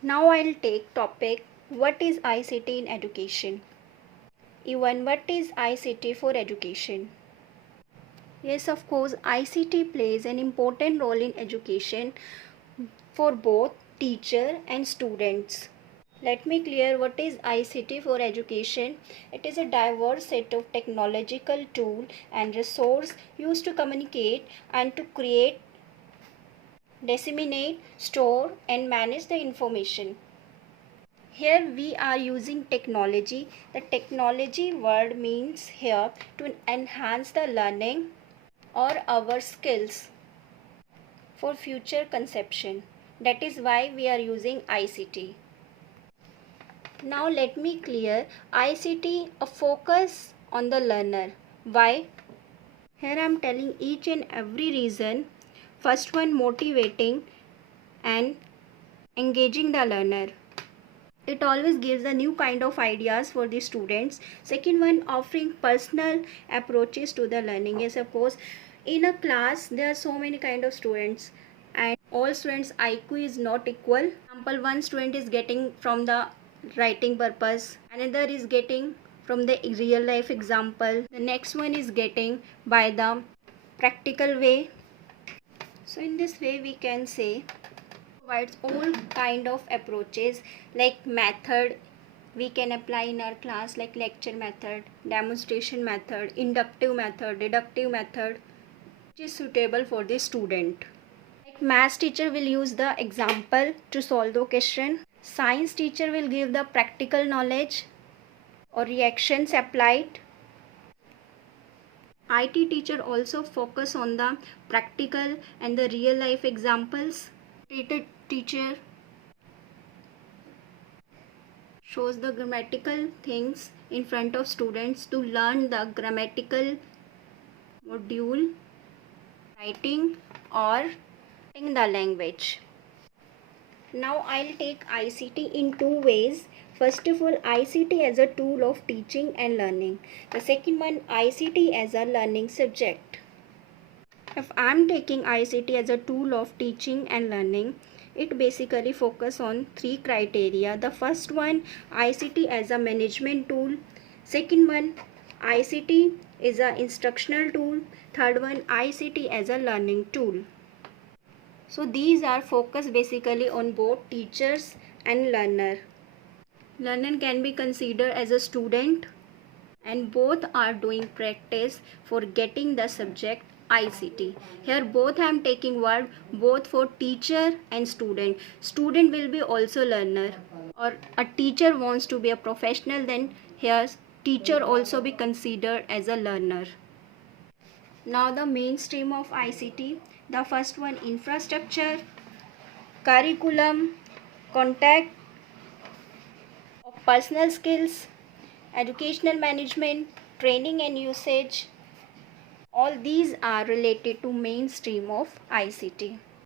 Now I'll take topic what is ICT in education. Even what is ICT for education? Yes, of course, ICT plays an important role in education for both teacher and students. Let me clear what is ICT for education. It is a diverse set of technological tool and resource used to communicate and to create, disseminate, store and manage the information. Here we are using technology. The technology word means here to enhance the learning or our skills for future conception. That is why we are using ICT. Now let me clear ICT a focus on the learner. Why? Here I am telling each and every reason. First one, motivating and engaging the learner. It always gives a new kind of ideas for the students. Second one, offering personal approaches to the learning. Yes, of course, in a class there are so many kind of students and all students IQ is not equal. For example, one student is getting from the writing purpose, another is getting from the real life example, the next one is getting by the practical way. So in this way we can say provides all kind of approaches like method we can apply in our class, like lecture method, demonstration method, inductive method, deductive method, which is suitable for the student. Like math teacher will use the example to solve the question, science teacher will give the practical knowledge or reactions applied. IT teacher also focus on the practical and the real life examples. Data teacher shows the grammatical things in front of students to learn the grammatical module, writing or in the language. Now I'll take ICT in two ways. First of all, ICT as a tool of teaching and learning. The second one, ICT as a learning subject. If I'm taking ICT as a tool of teaching and learning, it basically focus on three criteria. The first one, ICT as a management tool. Second one, ICT is a instructional tool. Third one, ICT as a learning tool. So these are focused basically on both teachers and learner. Learner can be considered as a student and both are doing practice for getting the subject ICT. Here both I am taking word both for teacher and student. Student will be also learner, or a teacher wants to be a professional, then here teacher also be considered as a learner. Now the mainstream of ICT. The first one, infrastructure, curriculum, contact of personal skills, educational management, training and usage. All these are related to mainstream of ICT.